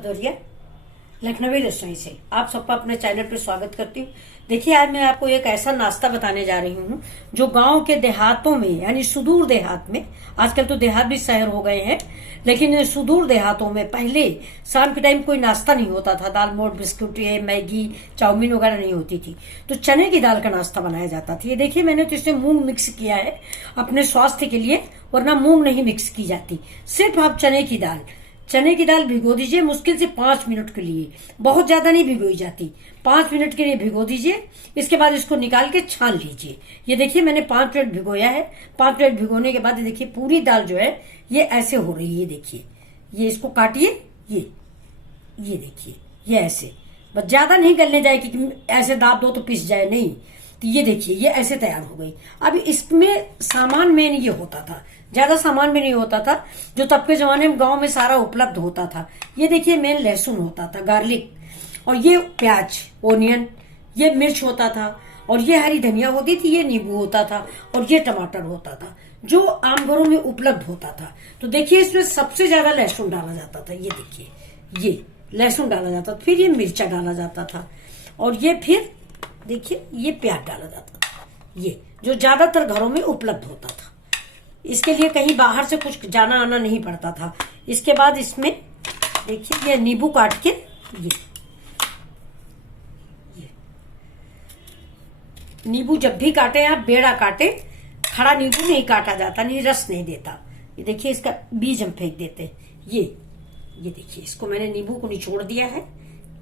भदौरिया लखनवी रसोई से आप सबका अपने चैनल पर स्वागत करती हूँ। देखिए, आज मैं आपको एक ऐसा नाश्ता बताने जा रही हूँ जो गांव के देहातों में, यानी सुदूर देहात में, आजकल तो देहात भी शहर हो गए हैं, लेकिन सुदूर देहातों में पहले शाम के टाइम कोई नाश्ता नहीं होता था। दाल मोठ, बिस्कुट, मैगी, चाउमीन वगैरह नहीं होती थी, तो चने की दाल का नाश्ता बनाया जाता था। ये देखिए, मैंने तो इसमें मूंग मिक्स किया है अपने स्वास्थ्य के लिए, वरना मूंग नहीं मिक्स की जाती। सिर्फ आप चने की दाल भिगो दीजिए, मुश्किल से 5 मिनट के लिए, बहुत ज्यादा नहीं भिगोई जाती, 5 मिनट के लिए भिगो दीजिए। इसके बाद इसको निकाल के छान लीजिए। ये देखिए, मैंने 5 मिनट भिगोया है। 5 मिनट भिगोने के बाद देखिए पूरी दाल जो है ये ऐसे हो रही है। देखिए, ये इसको काटिए, ये देखिए, ये ऐसे, बस ज्यादा नहीं गलने जाए कि ऐसे दाब दो तो पिस जाए, नहीं। तो ये देखिए, ये ऐसे तैयार हो गई। अब इसमें सामान मेन ये होता था, ज्यादा सामान भी नहीं होता था, जो तब के जमाने में गांव में सारा उपलब्ध होता था। ये देखिए, मेन लहसुन होता था, गार्लिक, और ये प्याज, ओनियन, ये मिर्च होता था, और ये हरी धनिया होती थी, ये नींबू होता था, और ये टमाटर होता था, जो आम घरों में उपलब्ध होता था। तो देखिए, इसमें सबसे ज्यादा लहसुन डाला जाता था। ये देखिए, ये लहसुन डाला जाता था, फिर ये मिर्चा डाला जाता था, और ये फिर देखिए ये प्याज डाला जाता था, ये जो ज्यादातर घरों में उपलब्ध होता था। इसके लिए कहीं बाहर से कुछ जाना आना नहीं पड़ता था। इसके बाद इसमें देखिए, ये नींबू काट के, ये नींबू जब भी काटे आप बेड़ा काटे, खड़ा नींबू नहीं काटा जाता, नहीं, रस नहीं देता। ये देखिए, इसका बीज हम फेंक देते हैं। ये देखिए, इसको मैंने नींबू को निचोड़ दिया है,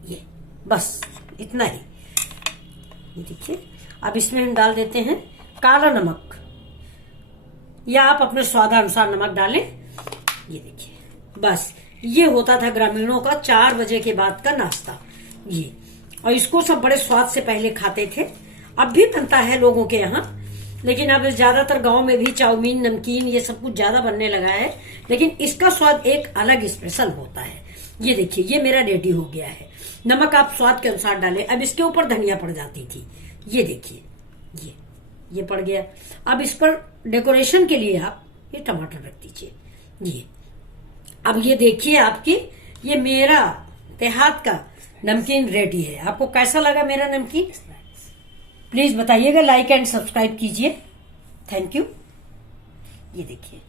ये बस इतना ही। ये देखिए, अब इसमें हम डाल देते हैं काला नमक, या आप अपने स्वादानुसार नमक डालें। ये देखिए, बस ये होता था ग्रामीणों का 4 बजे के बाद का नाश्ता ये। और इसको सब बड़े स्वाद से पहले खाते थे। अब भी बनता है लोगों के यहाँ, लेकिन अब ज्यादातर गांव में भी चाउमीन, नमकीन, ये सब कुछ ज्यादा बनने लगा है, लेकिन इसका स्वाद एक अलग स्पेशल होता है। ये देखिए, ये मेरा रेडी हो गया है। नमक आप स्वाद के अनुसार डालें। अब इसके ऊपर धनिया पड़ जाती थी, ये देखिए, ये पड़ गया। अब इस पर डेकोरेशन के लिए आप ये टमाटर रख दीजिए। ये अब ये देखिए, आपकी ये मेरा देहात का नमकीन रेडी है। आपको कैसा लगा मेरा नमकीन, प्लीज बताइएगा, लाइक एंड सब्सक्राइब कीजिए। Thank you. ये देखिए।